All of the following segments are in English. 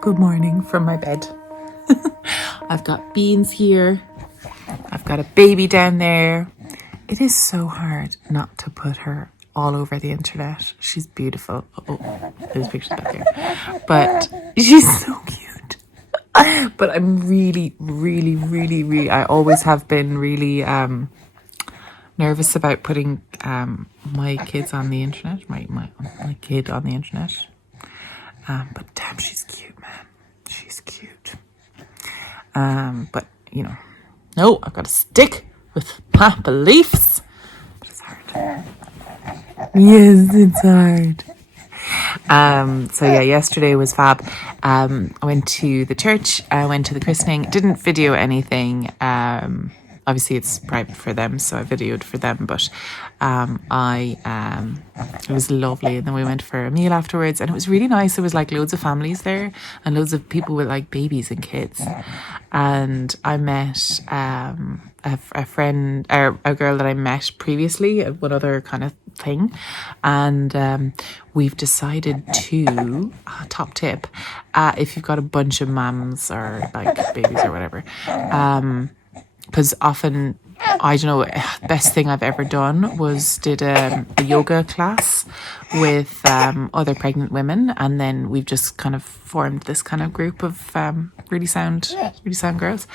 Good morning from my bed. I've got beans here. I've got a baby down there. It is so hard not to put her all over the internet. She's beautiful. Oh, there's pictures back there. But she's so cute. But I'm really, I always have been really nervous about putting my kids on the internet, my kid on the internet. But damn, she's cute, man. She's cute. But, you know, no, I've got to stick with my beliefs. But it's hard. Yes, it's hard. So yeah, yesterday was fab. I went to the church, I went to the christening, didn't video anything. Obviously it's private for them, so I videoed for them, but it was lovely. And then we went for a meal afterwards, and it was really nice. There was like loads of families there and loads of people with like babies and kids. And I met a friend, or a girl that I met previously at one other kind of thing, and we've decided to top tip, if you've got a bunch of mums or like babies or whatever, because often, I don't know, best thing I've ever done was did a yoga class with other pregnant women, and then we've just kind of formed this kind of group of really sound girls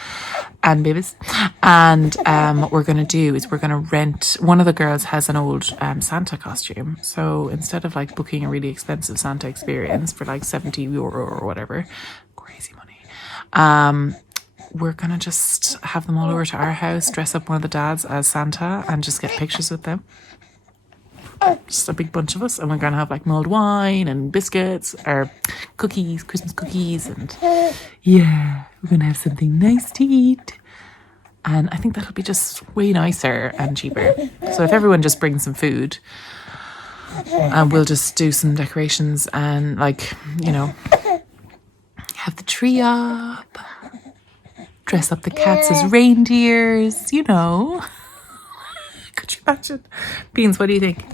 and babies. And what we're going to do is we're going to rent, one of the girls has an old Santa costume, so instead of like booking a really expensive Santa experience for like €70 or whatever, crazy money, we're going to just have them all over to our house, dress up one of the dads as Santa, and just get pictures with them. Just a big bunch of us. And we're going to have like mulled wine and biscuits or cookies, Christmas cookies. And yeah, we're going to have something nice to eat. And I think that'll be just way nicer and cheaper. So if everyone just brings some food, and we'll just do some decorations and like, you know, have the tree up. Dress up the cats as reindeers, you know. Could you imagine? Beans, what do you think?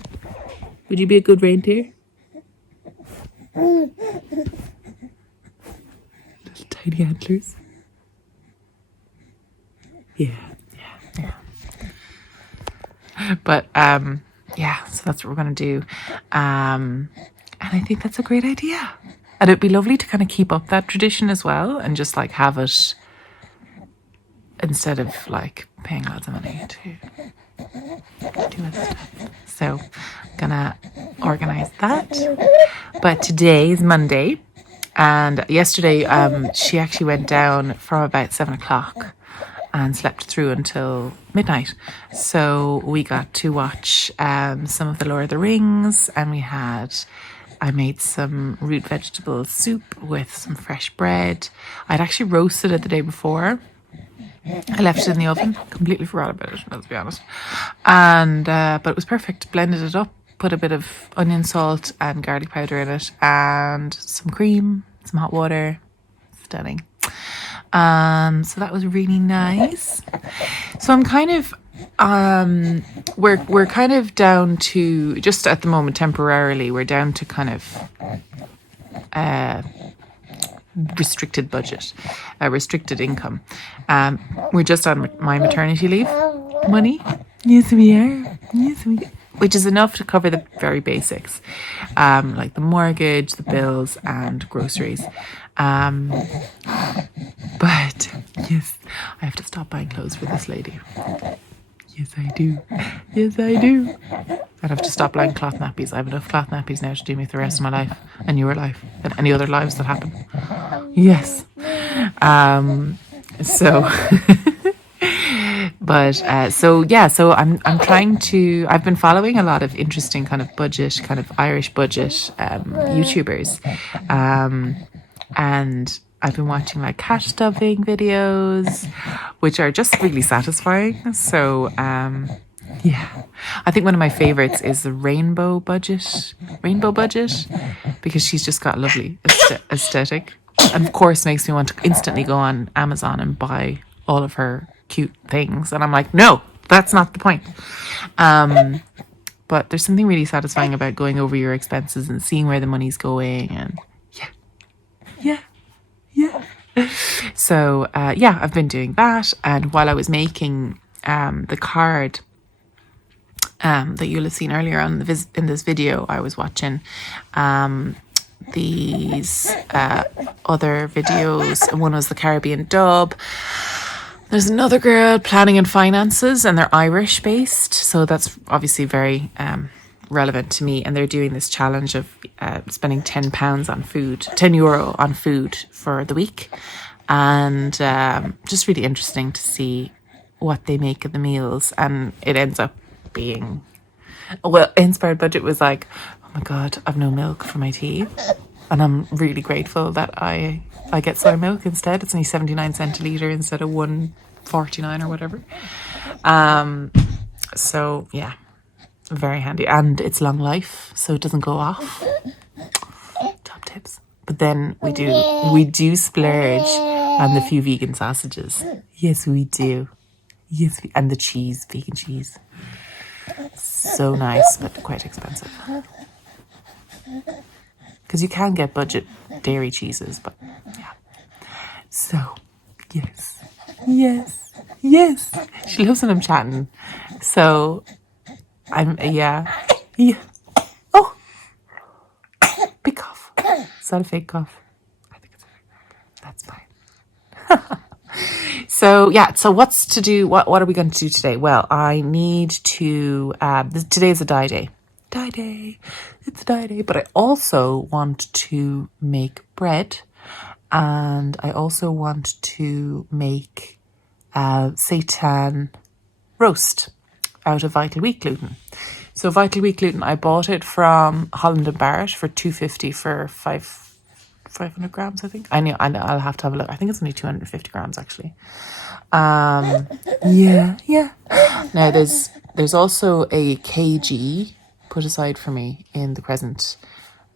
Would you be a good reindeer? Little tiny antlers. Yeah. But, yeah, so that's what we're going to do. And I think that's a great idea. And it'd be lovely to kind of keep up that tradition as well and just like have it, instead of like paying lots of money to do other stuff. So I'm gonna organize that. But today is Monday, and yesterday she actually went down from about 7 o'clock and slept through until midnight. So we got to watch some of the Lord of the Rings, and I made some root vegetable soup with some fresh bread. I'd actually roasted it the day before. I left it in the oven, completely forgot about it, let's be honest. And but it was perfect. Blended it up, put a bit of onion salt and garlic powder in it, and some cream, some hot water. Stunning. So that was really nice. So I'm kind of we're kind of down to, just at the moment temporarily, we're down to kind of restricted budget, restricted income. We're just on my maternity leave money. Yes, we are. Which is enough to cover the very basics, like the mortgage, the bills, and groceries. But yes, I have to stop buying clothes for this lady. Yes, I do. I'd have to stop buying cloth nappies. I have enough cloth nappies now to do me the rest of my life and your life and any other lives that happen. Yes. So I'm trying to, I've been following a lot of interesting kind of budget, kind of Irish budget YouTubers. And I've been watching like cash stuffing videos, which are just really satisfying. So, yeah, I think one of my favorites is the Rainbow Budget, because she's just got a lovely aesthetic. And of course makes me want to instantly go on Amazon and buy all of her cute things. And I'm like, no, that's not the point. But there's something really satisfying about going over your expenses and seeing where the money's going. And Yeah. Yeah. So, yeah, I've been doing that. And while I was making the card that you'll have seen earlier on in this video, I was watching these other videos. One was the Caribbean dub. There's another girl, planning and finances, and they're Irish based, so that's obviously very relevant to me. And they're doing this challenge of spending £10 on food, €10 on food for the week, and just really interesting to see what they make of the meals. And it ends up being, well, Inspired Budget was like, oh my god, I've no milk for my tea, and I'm really grateful that I get soy milk instead. It's only 79 cents a litre instead of 1.49 or whatever. So yeah, very handy, and it's long life, so it doesn't go off. Top tips. But then we do splurge on the few vegan sausages. Yes, we do. Yes, and the cheese, vegan cheese. So nice, but quite expensive. Because you can get budget dairy cheeses, but yeah. So, yes. She loves when I'm chatting. So, yeah. Oh, big cough. Is that a fake cough? I think it's a fake cough. That's fine. So, yeah. So, what's to do? What are we going to do today? Well, I need to. Today is a dye day. It's a dye day. But I also want to make bread. And I also want to make seitan roast out of Vital Wheat gluten. So Vital Wheat gluten, I bought it from Holland and Barrett for $2.50 for 500 grams, I think. I know, I'll have to have a look. I think it's only 250 grams actually. Yeah. Now there's also a kg put aside for me in the Crescent.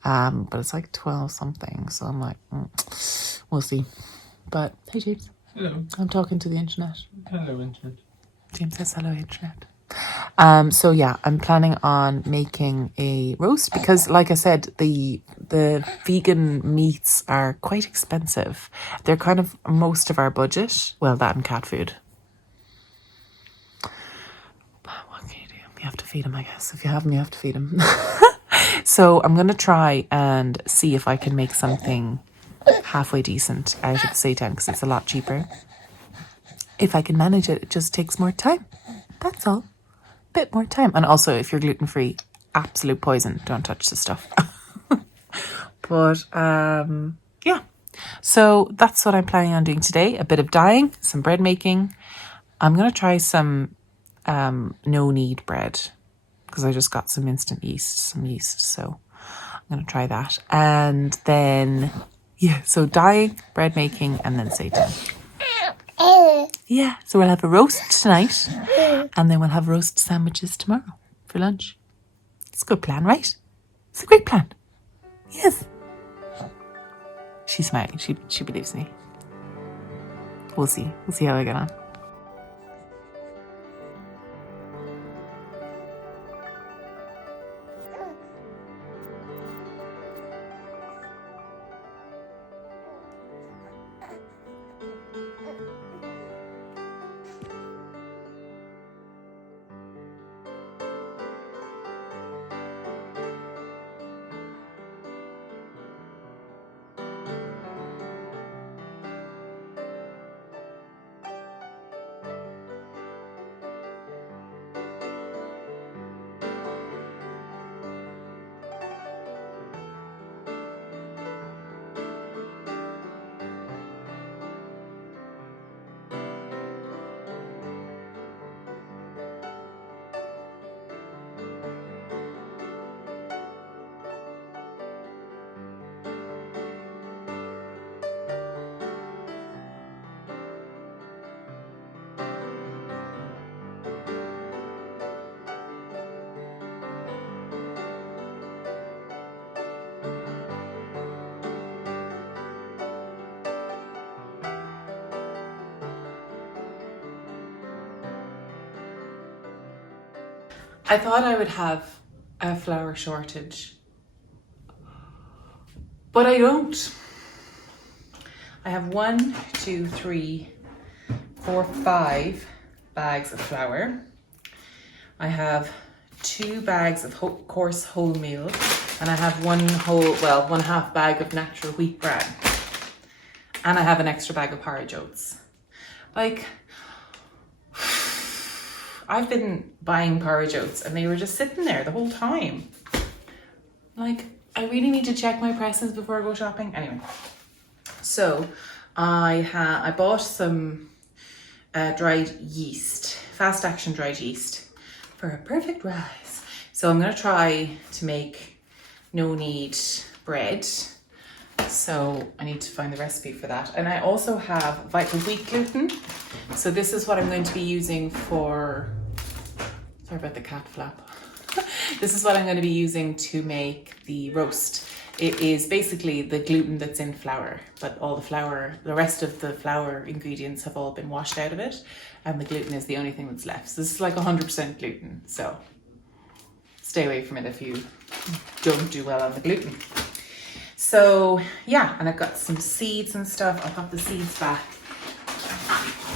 But it's like 12 something, so I'm like, we'll see. But hey, James. Hello. I'm talking to the internet. Hello, internet. James says hello, internet. So yeah, I'm planning on making a roast because, like I said, the vegan meats are quite expensive. They're kind of most of our budget. Well, that and cat food. What can you do? You have to feed them, I guess. If you have them, you have to feed them. So I'm going to try and see if I can make something halfway decent out of the seitan because it's a lot cheaper. If I can manage it, it just takes more time. That's all. Bit more time. And also, if you're gluten-free, absolute poison. Don't touch the stuff. But, yeah. So that's what I'm planning on doing today. A bit of dyeing, some bread making. I'm going to try some no-knead bread, because I just got some yeast, so I'm going to try that. And then, yeah, so dyeing, bread making, and then seitan. Yeah, so we'll have a roast tonight, and then we'll have roast sandwiches tomorrow for lunch. It's a good plan, right? It's a great plan. Yes. She's smiling. She believes me. We'll see. We'll see how I get on. I thought I would have a flour shortage, but I don't. I have 1, 2, 3, 4, 5 bags of flour. I have 2 bags of coarse wholemeal, and I have 1/2 bag of natural wheat bran. And I have an extra bag of porridge oats. Like, I've been buying porridge oats and they were just sitting there the whole time. Like, I really need to check my prices before I go shopping. Anyway, so I bought some dried yeast, fast action dried yeast for a perfect rise. So I'm gonna try to make no knead bread. So I need to find the recipe for that. And I also have vital wheat gluten. So this is what I'm going to be using for, sorry about the cat flap. This is what I'm going to be using to make the roast. It is basically the gluten that's in flour, but all the flour, the rest of the flour ingredients have all been washed out of it, and the gluten is the only thing that's left. So this is like 100% gluten. So stay away from it if you don't do well on the gluten. So yeah, and I've got some seeds and stuff. I'll pop the seeds back.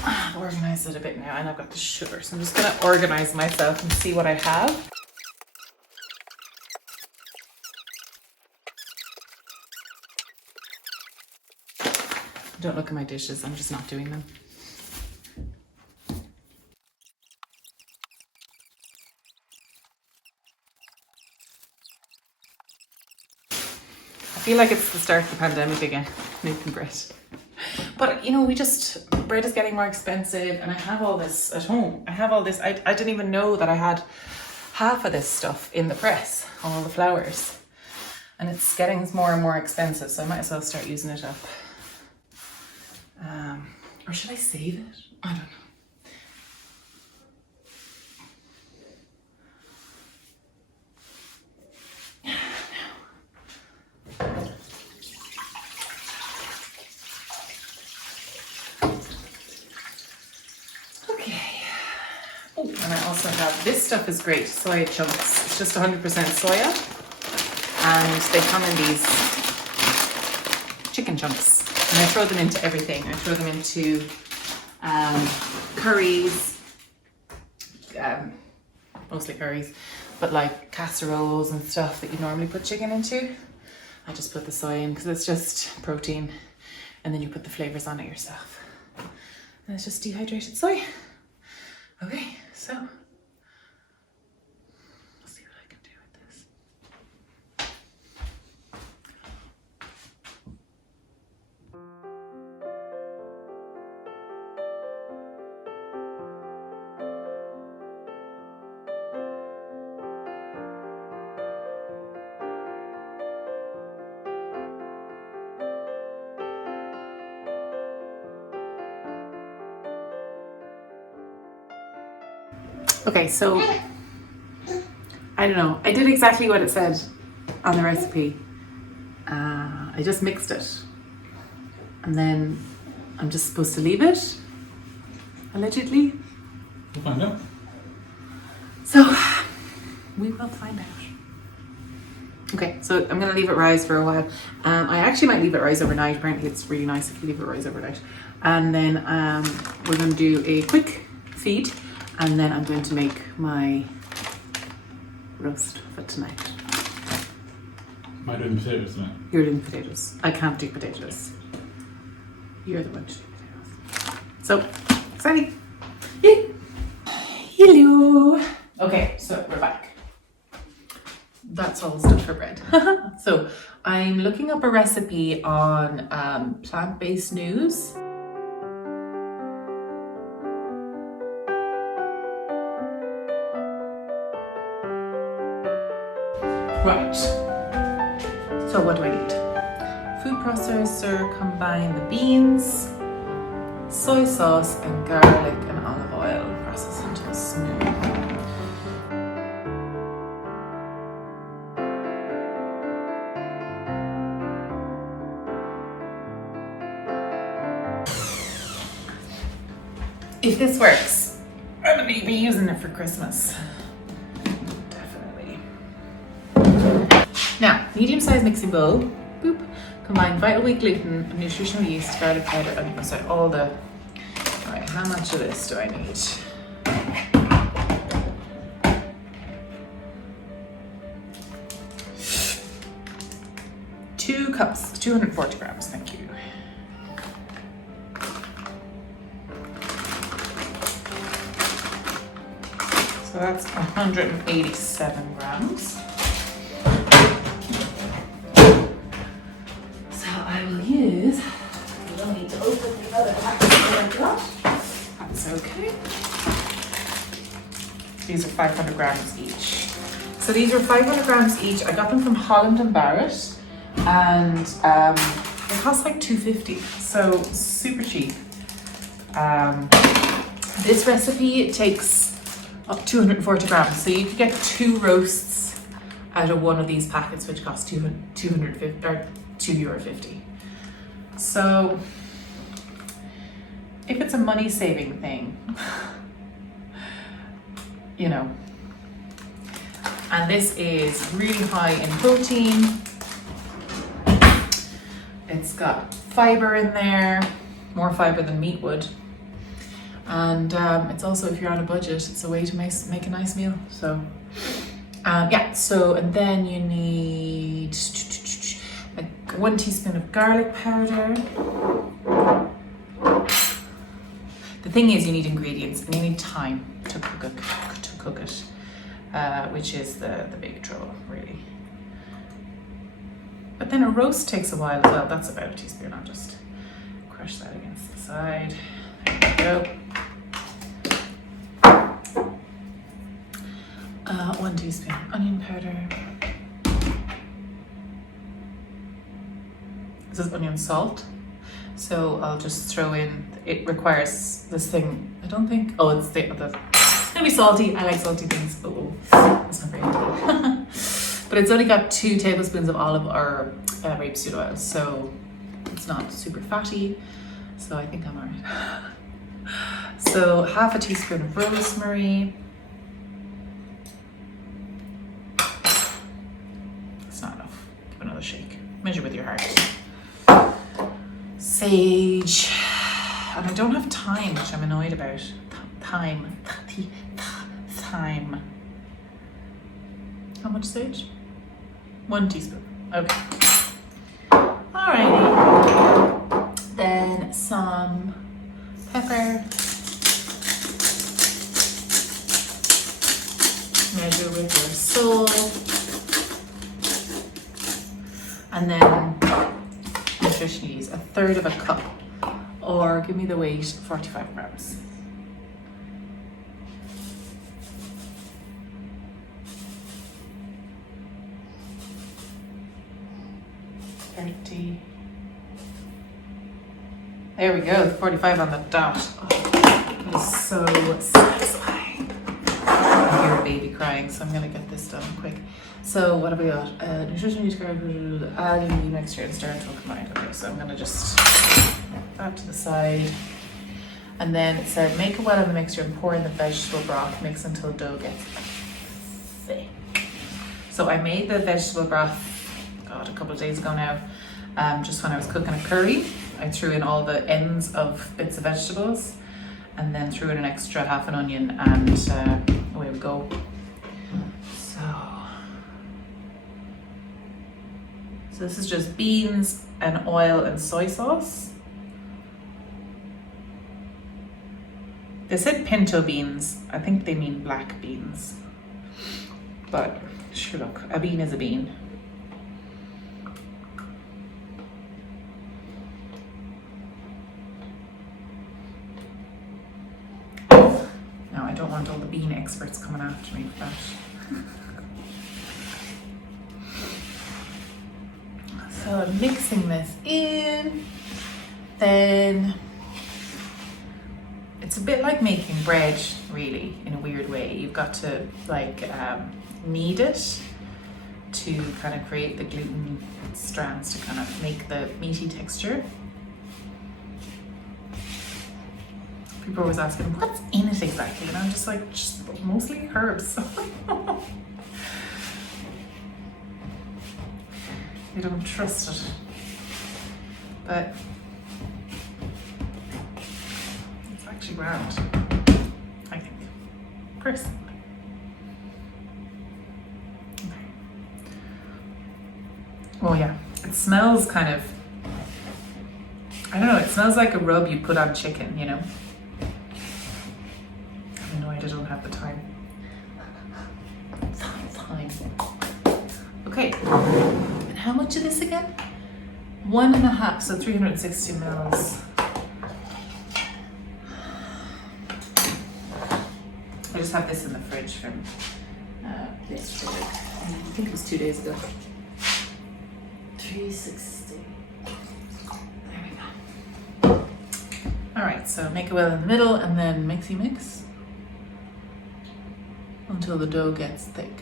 I've organized it a bit now, and I've got the sugar. So I'm just gonna organize myself and see what I have. Don't look at my dishes, I'm just not doing them. I feel like it's the start of the pandemic again, making bread. But you know, bread is getting more expensive, and I have all this at home. I have all this, I didn't even know that I had half of this stuff in the press, all the flours. And it's getting more and more expensive, so I might as well start using it up. Or should I save it? I don't know. Oh, and I also have, this stuff is great, soya chunks. It's just 100% soya, and they come in these chicken chunks, and I throw them into everything. I throw them into curries, mostly curries, but like casseroles and stuff that you normally put chicken into. I just put the soya in because it's just protein, and then you put the flavors on it yourself. And it's just dehydrated soy. Okay, so let's see what I can do with this. Okay, so I don't know. I did exactly what it said on the recipe. I just mixed it, and then I'm just supposed to leave it, allegedly. We'll find out. So we will find out. Okay, so I'm gonna leave it rise for a while. I actually might leave it rise overnight. Apparently it's really nice if you leave it rise overnight. And then we're gonna do a quick feed, and then I'm going to make my roast for tonight. Am I doing potatoes tonight? You're doing potatoes. I can't do potatoes. You're the one to do potatoes. So, exciting. Yay. Hello. Okay, so we're back. That's all stuff for bread. So, I'm looking up a recipe on plant-based news. Right, so what do I need? Food processor, combine the beans, soy sauce and garlic and olive oil, process until smooth. If this works, I'm gonna be using it for Christmas. Now, medium-sized mixing bowl, boop, Combine vital wheat gluten, nutritional yeast, garlic powder, and sorry, all the. Alright, how much of this do I need? Two cups, 240 grams, thank you. So that's 187 grams. So I will use, I don't need to open the other packets that I got. That's okay. These are 500 grams each. So these are 500 grams each. I got them from Holland and Barrett. And they cost like $2.50, so super cheap. This recipe takes up 240 grams, so you could get 2 roasts out of one of these packets, which cost €2.50 or €2.50. So if it's a money saving thing, you know. And this is really high in protein. It's got fiber in there, more fiber than meat would. And it's also, if you're on a budget, it's a way to make a nice meal. So yeah, so, and then you need like 1 teaspoon of garlic powder. The thing is, you need ingredients and you need time to cook it, which is the big trouble, really. But then a roast takes a while as well. That's about a teaspoon. I'll just crush that against the side. There we go. 1 teaspoon onion powder. This is onion salt. So I'll just throw in, it requires this thing, I don't think, oh, it's gonna be salty. I like salty things. Oh, that's not very healthy. But it's only got 2 tablespoons of olive or rapeseed oil, so it's not super fatty. So I think I'm alright. So half a teaspoon of rosemary. It's not enough. Give it another shake. Measure with your heart. Sage. And I don't have thyme, which I'm annoyed about. Thyme. How much sage? 1 teaspoon. Okay. Alrighty. Then some pepper. Measure with your salt. And then nutrition yeast, 1/3 of a cup. Or give me the weight, 45 grams. There we go, 45 on the dot. Oh, it is so satisfying. I hear a baby crying, so I'm gonna get this done quick. So what have we got? Nutrition yeast, add in the mixture and stir until combined. Okay, so I'm gonna just put that to the side. And then it said, make a well in the mixture and pour in the vegetable broth. Mix until dough gets thick. So I made the vegetable broth, God, a couple of days ago now. Just when I was cooking a curry, I threw in all the ends of bits of vegetables and then threw in an extra half an onion and away we go. So this is just beans and oil and soy sauce. They said pinto beans. I think they mean black beans. But sure, look, a bean is a bean. Now, I don't want all the bean experts coming after me for that. So I'm mixing this in, then it's a bit like making bread, really, in a weird way. You've got to like knead it to kind of create the gluten strands to kind of make the meaty texture. People are always asking, what's in it exactly? And I'm just like, just mostly herbs. I don't trust it. but it's actually grand, I think. Crisp. Okay. Oh yeah, it smells kind of, I don't know, it smells like a rub you put on chicken, you know? I'm annoyed I don't have the time. Time. Okay, and how much is this again? 1.5, so 360 mils. I just have this in the fridge from yesterday. I think it was 2 days ago. 360. There we go. All right, so make a well in the middle and then mixy mix until the dough gets thick.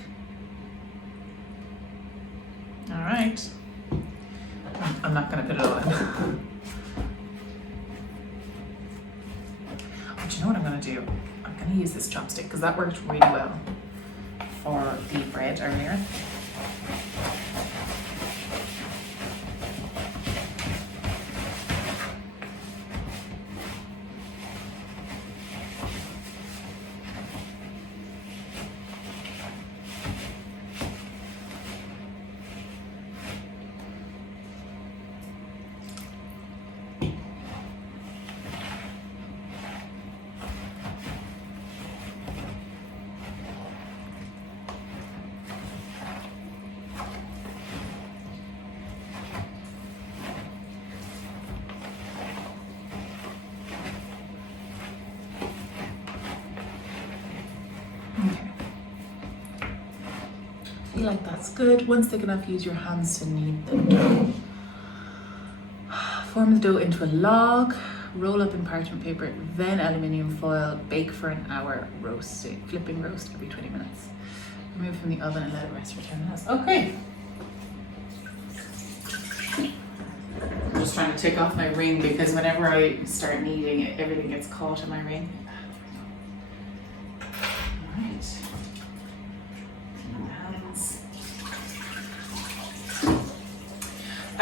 All right. I'm not gonna put it all in. But you know what I'm gonna do? I'm gonna use this chopstick because that worked really well for the bread earlier. Feel like that's good. Once thick enough, use your hands to knead the dough. Form the dough into a log, roll up in parchment paper, then aluminium foil, bake for an hour, flipping roast every 20 minutes. Remove from the oven and let it rest for 10 minutes. Okay. I'm just trying to take off my ring because whenever I start kneading it, everything gets caught in my ring. Alright.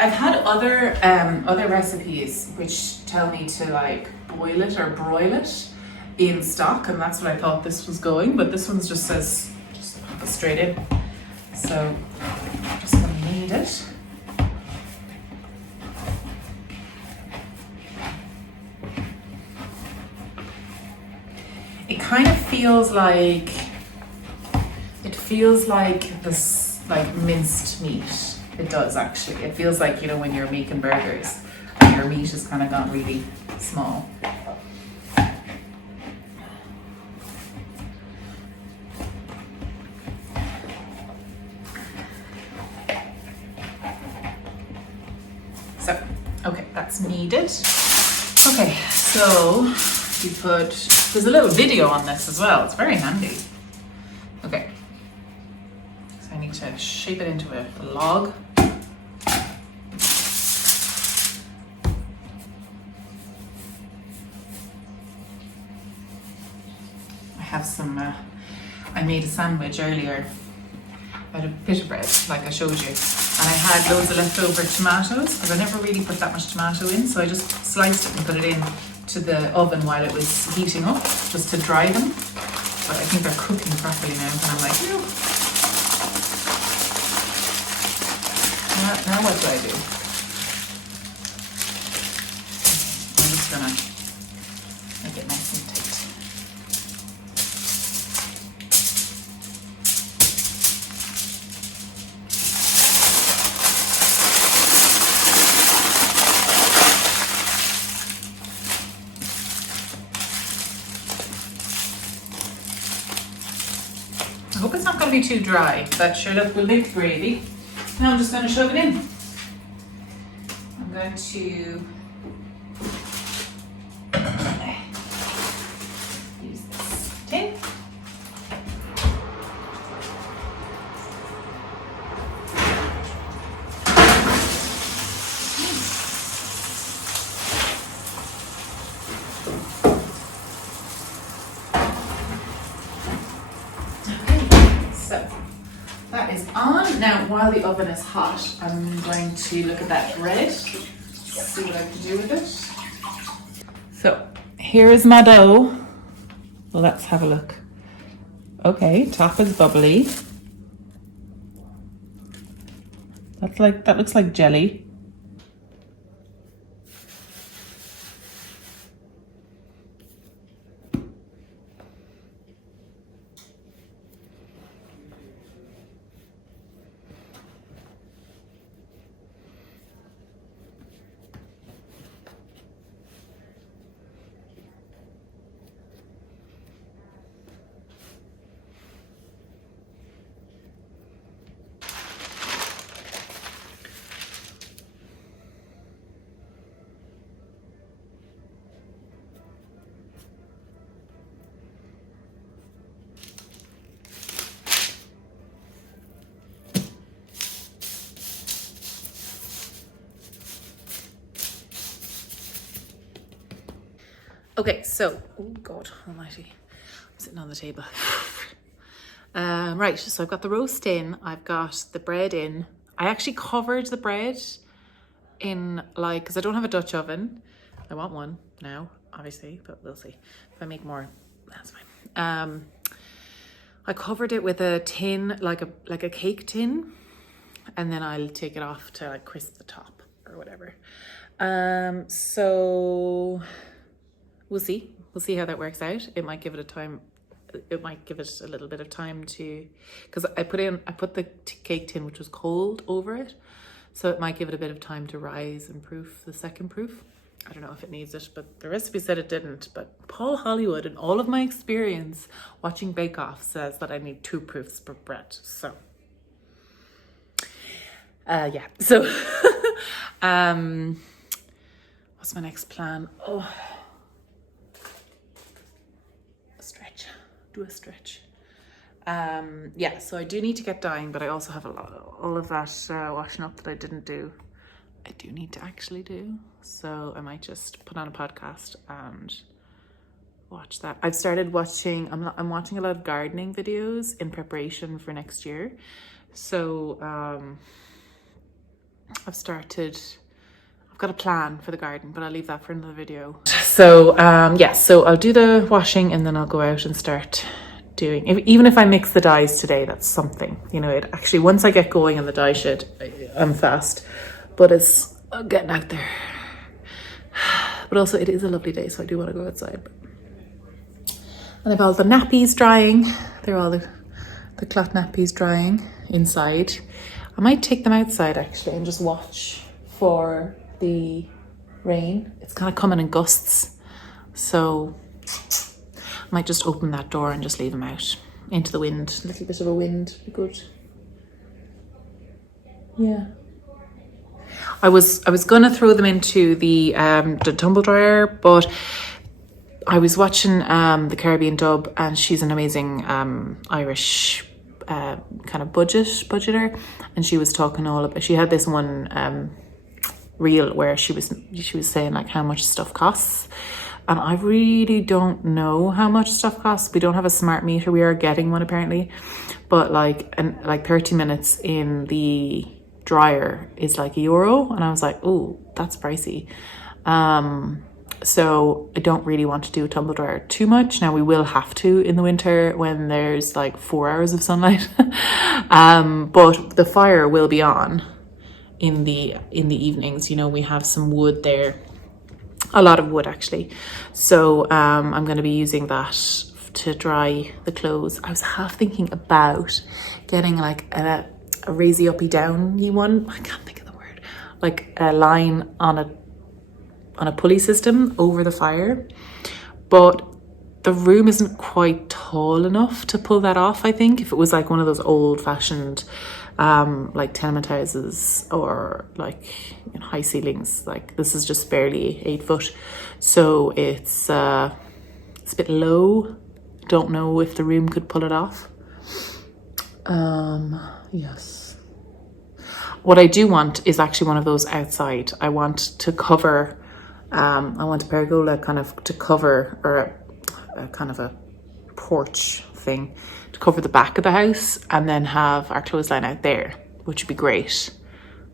I've had other recipes which tell me to like boil it or broil it in stock, and that's what I thought this was going, but this one just says just pop it straight in. So I'm just gonna knead it. It kind of feels like this like minced meat. It does actually. It feels like, you know, when you're making burgers and your meat has kind of gone really small. So, okay, that's kneaded. Okay, so there's a little video on this as well. It's very handy. Okay. So I need to shape it into a log. I made a sandwich earlier out of pita bread, like I showed you, and I had loads of leftover tomatoes because I never really put that much tomato in, so I just sliced it and put it in to the oven while it was heating up, just to dry them. But I think they're cooking properly now, and I'm like, no. Now what do I do? I'm just gonna make it nice and tight. I hope it's not going to be too dry, but sure look, we'll make gravy. Now I'm just going to shove it in. I'm going to use this tin. So that is on. Now, while the oven is hot, I'm going to look at that bread. see what I can do with it. So here is my dough. Well, let's have a look. Okay, top is bubbly. That looks like jelly. Okay, so, oh God almighty, I'm sitting on the table. Right, so I've got the roast in, I've got the bread in. I actually covered the bread in because I don't have a Dutch oven. I want one now, obviously, but we'll see. If I make more, that's fine. I covered it with a tin, like a cake tin, and then I'll take it off to like crisp the top or whatever. So we'll see how that works out. It might give it a little bit of time to, because I put the cake tin, which was cold, over it, so it might give it a bit of time to rise and proof the second proof. I don't know if it needs it, but the recipe said it didn't. But Paul Hollywood, and all of my experience watching Bake Off, says that I need 2 proofs per bread. So yeah, so what's my next plan? Oh, do a stretch. Yeah, so I do need to get dyeing, but I also have all of that washing up that I didn't do. I do need to actually do, so I might just put on a podcast and watch that. I've started watching, I'm watching a lot of gardening videos in preparation for next year. So I've got a plan for the garden, but I'll leave that for another video. So yeah, so I'll do the washing and then I'll go out and start doing, even if I mix the dyes today, that's something, you know. It actually, once I get going on the dye shit, I'm fast, but it's getting out there. But also it is a lovely day, so I do want to go outside. And I've all the nappies drying. They're all the cloth nappies drying inside. I might take them outside actually and just watch for the rain. It's kind of coming in gusts, so I might just open that door and just leave them out into the wind. A little bit of a wind would be good. Yeah. I was gonna throw them into the tumble dryer, but I was watching the Caribbean Dub, and she's an amazing Irish kind of budgeter, and she was talking all about, she had this one reel where she was saying like how much stuff costs, and I really don't know how much stuff costs. We don't have a smart meter. We are getting one apparently, but like 30 minutes in the dryer is like €1, and I was like, oh, that's pricey. So I don't really want to do a tumble dryer too much. Now we will have to in the winter when there's like 4 hours of sunlight. But the fire will be on in the evenings. You know, we have some wood there, a lot of wood actually. So I'm going to be using that to dry the clothes. I was half thinking about getting like a raisey uppy downy one. I can't think of the word. Like a line on a pulley system over the fire, but the room isn't quite tall enough to pull that off. I think if it was like one of those old-fashioned like tenement houses or like, you know, high ceilings, like this is just barely 8 foot, so it's a bit low. Don't know if the room could pull it off. Yes, what I do want is actually one of those outside. I want to cover I want a pergola kind of to cover, or a kind of a porch thing to cover the back of the house, and then have our clothesline out there, which would be great.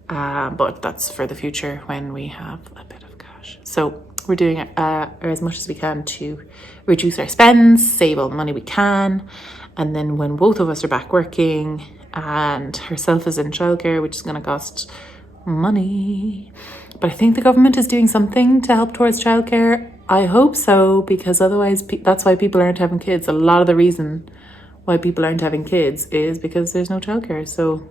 But that's for the future when we have a bit of cash. So we're doing as much as we can to reduce our spends, save all the money we can. And then when both of us are back working and herself is in childcare, which is going to cost money. But I think the government is doing something to help towards childcare. I hope so, because otherwise that's why people aren't having kids. A lot of the reason why people aren't having kids is because there's no childcare. So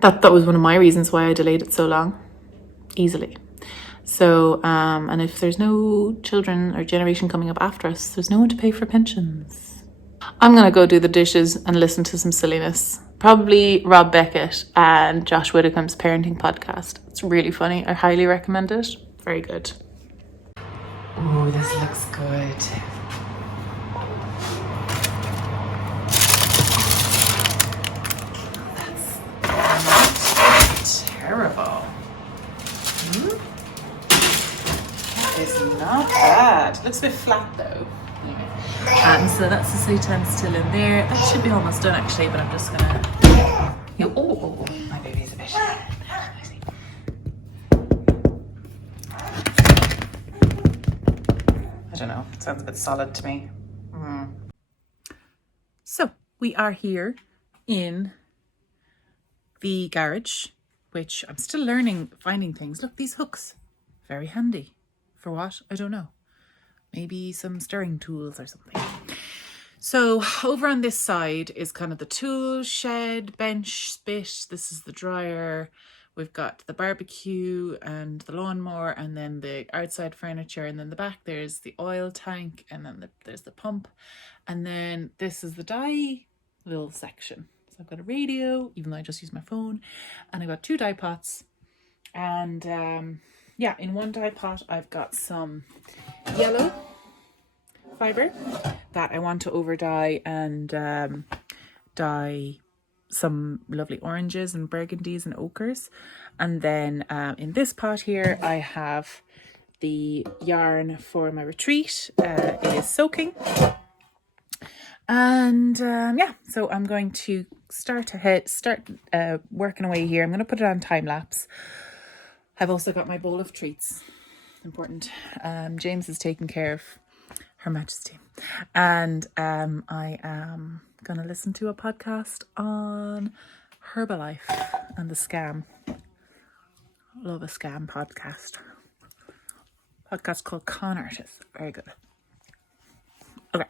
that was one of my reasons why I delayed it so long, easily. So, and if there's no children or generation coming up after us, there's no one to pay for pensions. I'm going to go do the dishes and listen to some silliness. Probably Rob Beckett and Josh Widdicombe's parenting podcast. It's really funny. I highly recommend it. Very good. Oh, this looks good. That's not terrible. It's not bad. It looks a bit flat though. Anyway. So that's the seitan still in there. That should be almost done actually, but I'm just gonna. Oh, my baby's a bit. I don't know. It sounds a bit solid to me. So we are here in the garage, which I'm still learning, finding things. Look, these hooks, very handy. For what? I don't know. Maybe some stirring tools or something. So over on this side is kind of the tool shed, bench, spit. This is the dryer. We've got the barbecue and the lawnmower, and then the outside furniture. And then the back, there's the oil tank, and then there's the pump. And then this is the dye little section. So I've got a radio, even though I just use my phone. And I've got 2 dye pots. And yeah, in one dye pot, I've got some yellow fiber that I want to over dye and dye some lovely oranges and burgundies and ochres. And then in this pot here, I have the yarn for my retreat. It is soaking. And yeah, so I'm going to start working away here. I'm going to put it on time lapse. I've also got my bowl of treats. Important. James is taking care of Her Majesty. And I am going to listen to a podcast on Herbalife and the scam. Love a scam podcast. Podcast called Con Artist. Very good. Okay.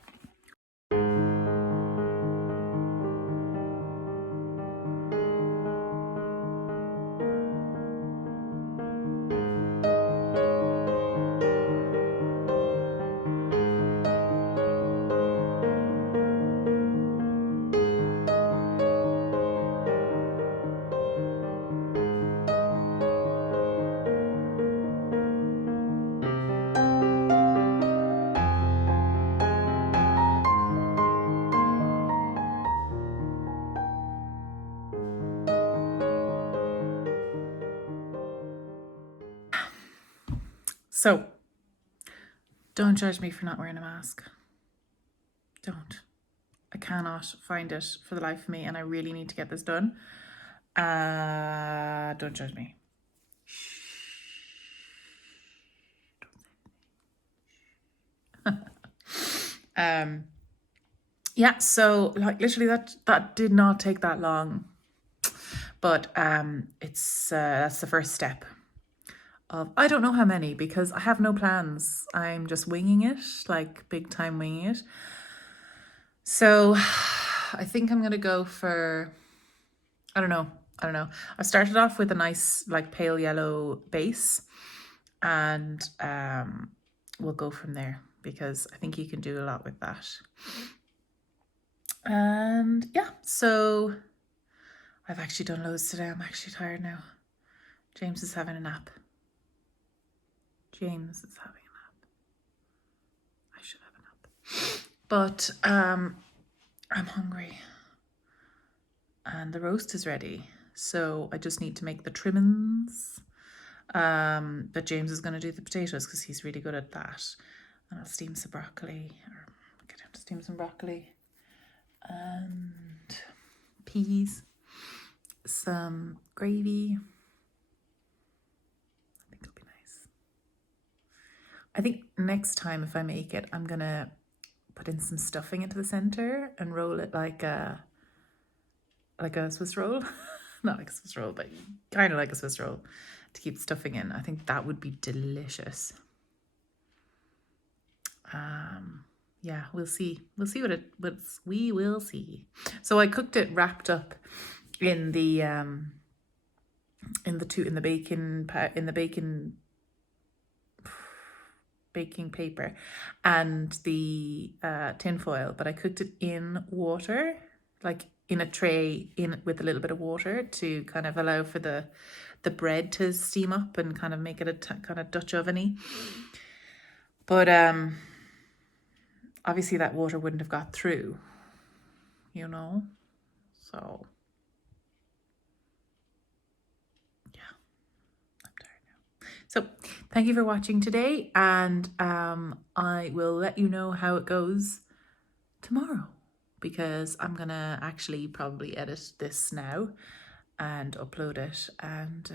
So, don't judge me for not wearing a mask. Don't. I cannot find it for the life of me, and I really need to get this done. Don't judge me. Yeah, so like literally that did not take that long. But it's that's the first step of, I don't know how many, because I have no plans. I'm just winging it, like big time winging it. So I think I'm going to go for, I don't know. I started off with a nice like pale yellow base, and we'll go from there, because I think you can do a lot with that. And yeah, so I've actually done loads today. I'm actually tired now. James is having a nap. I should have a nap. But I'm hungry. And the roast is ready. So I just need to make the trimmings. But James is going to do the potatoes because he's really good at that. And I'll steam some broccoli, or get him to steam some broccoli and peas. some gravy. I think it'll be nice. I think next time if I make it, I'm gonna put in some stuffing into the center and roll it like a Swiss roll. Not like a Swiss roll, but kind of like a Swiss roll to keep stuffing in. I think that would be delicious. Yeah, we'll see. We'll see we will see. So I cooked it wrapped up in the baking paper and the tin foil, but I cooked it in water, like in a tray with a little bit of water to kind of allow for the bread to steam up and kind of make it kind of Dutch oven-y. But obviously that water wouldn't have got through, you know, so yeah, I'm tired now. So thank you for watching today, and I will let you know how it goes tomorrow, because I'm gonna actually probably edit this now and upload it, and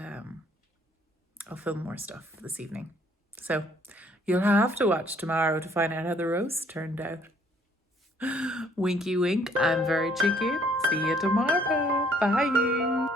I'll film more stuff this evening. So you'll have to watch tomorrow to find out how the roast turned out. Winky wink, I'm very cheeky. See you tomorrow. Bye.